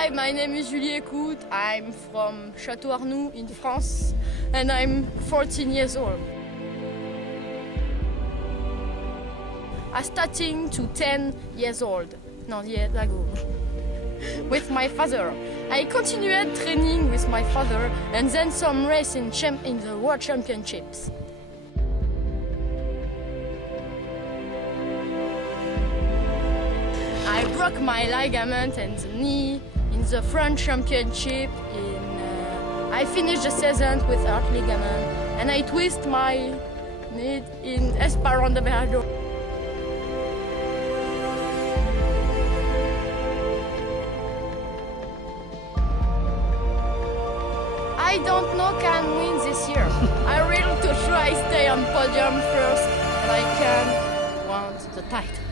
Hi, my name is Julie Écoute. I'm from Château Arnoux in France and I'm 14 years old. I started to 10 years old, years ago, with my father. I continued training with my father and then some race in the World Championships. I broke my ligament and the knee in the French Championship. I finished the season with heart ligament and I twist my knee in Esperanto. I don't know can win this year. I really to try stay on podium first and I can want the title.